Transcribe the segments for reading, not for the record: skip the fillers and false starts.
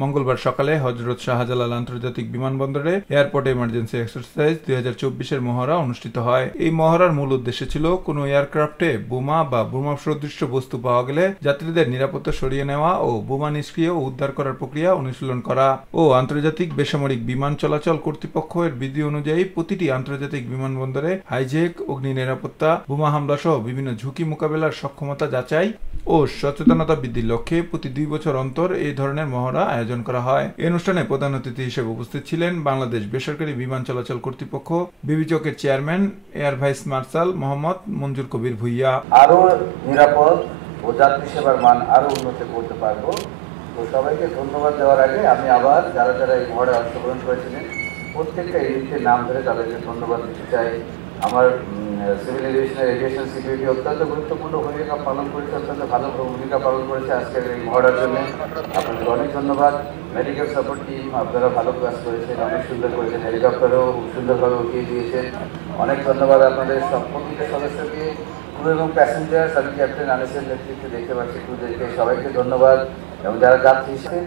মঙ্গলবার সকালে হযরত শাহজালাল আন্তর্জাতিক বিমানবন্দরে এয়ারপোর্ট এমার্জেন্সি এক্সারসাইজ 2024-এর মহড়া অনুষ্ঠিত হয়। এই মহড়ার মূল উদ্দেশ্য ছিল কোনো এয়ারক্রাফটে বোমা বা বোমা সদৃশ বস্তু পাওয়া গেলে যাত্রীদের নিরাপত্তা সরিয়ে নেওয়া ও বোমা নিষ্ক্রিয় ও উদ্ধার করার প্রক্রিয়া অনুশীলন করা ও আন্তর্জাতিক বেসামরিক বিমান চলাচল কর্তৃপক্ষ এর বিধি অনুযায়ী প্রতিটি আন্তর্জাতিক বিমানবন্দরে হাইজ্যাক, অগ্নি নিরাপত্তা, বোমা হামলা সহ বিভিন্ন ঝুঁকি মোকাবেলার সক্ষমতা যাচাই ও সচেতনতা বৃদ্ধির লক্ষ্যে প্রতি 2 বছর অন্তর এই ধরনের মহড়া আয়োজন করা হয়। এই অনুষ্ঠানে প্রধান অতিথি হিসেবে উপস্থিত ছিলেন বাংলাদেশ বেসরকারি বিমান চলাচল কর্তৃপক্ষ বিবিচকের chairman air vice marshal Mohammad Manzur Kabir Bhuiyan. আরো নিরাপদ ও যাত্রী সেবার মান আরো উন্নত করতে পারবো। তো সবাইকে ধন্যবাদ দেওয়ার আগে আমি আবার যারা যারা এই মহড়ায় অংশগ্রহণ করেছিলেন প্রত্যেকটা ইউনিটের নাম ধরে তাদেরকে ধন্যবাদ দিতে চাই। আমার সিভিল এভিয়েশন সিকিউরিটি অত্যন্ত গুরুত্বপূর্ণ ভূমিকা পালন করেছে, অত্যন্ত ভালো ভূমিকা পালন করেছে আজকের এই মহড়ার জন্য। আপনাদের অনেক ধন্যবাদ। মেডিকেল সাপোর্ট টিম আপনারা ভালো কাজ করেছেন, অনেক সুন্দর করেছেন, হেলিকপ্টারও সুন্দরভাবে উঠিয়ে দিয়েছেন। অনেক ধন্যবাদ আপনাদের সব প্রতিটা সদস্যকে, ক্রু এবং প্যাসেঞ্জার, আমি ক্যাপ্টেন আনিসের নেতৃত্বে দেখতে পাচ্ছি ক্রুদেরকে, সবাইকে ধন্যবাদ। এবং যারা যাত্রী হিসেবে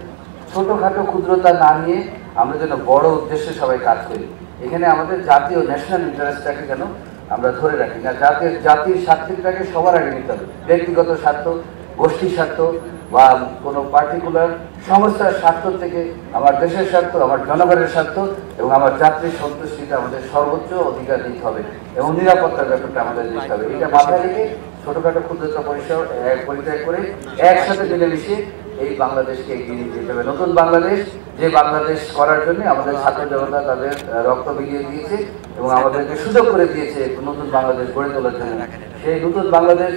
ছোটোখাটো ক্ষুদ্রতা না নিয়ে আমরা যেন বড় উদ্দেশ্যে সবাই কাজ করি। এখানে আমাদের জাতীয় ন্যাশনাল ইন্টারেস্টটাকে যেন আমরা ধরে রাখি না, জাতির স্বার্থটাকে সবার আগে নিতে হবে। ব্যক্তিগত স্বার্থ, গোষ্ঠীর স্বার্থ বা কোনো পার্টিকুলার সংস্থার স্বার্থ থেকে আমার দেশের স্বার্থ, আমার জনগণের স্বার্থ এবং আমার যাত্রীর সন্তুষ্টিটা আমাদের সর্বোচ্চ অধিকার দিতে হবে এবং নিরাপত্তার ব্যাপারটা আমাদের দিতে হবে। এটা মাথায় রেখে ছোটোখাটো ক্ষুদ্রতা পরিচয় করে একসাথে মিলেমিশে এই বাংলাদেশকে এগিয়ে নিয়ে যেতে হবে। নতুন বাংলাদেশ, যে বাংলাদেশ করার জন্য আমাদের ছাত্র জনতা তাদের রক্ত বিলিয়ে দিয়েছে এবং আমাদেরকে সুযোগ করে দিয়েছে নতুন বাংলাদেশ গড়ে তোলার জন্য। সেই নতুন বাংলাদেশ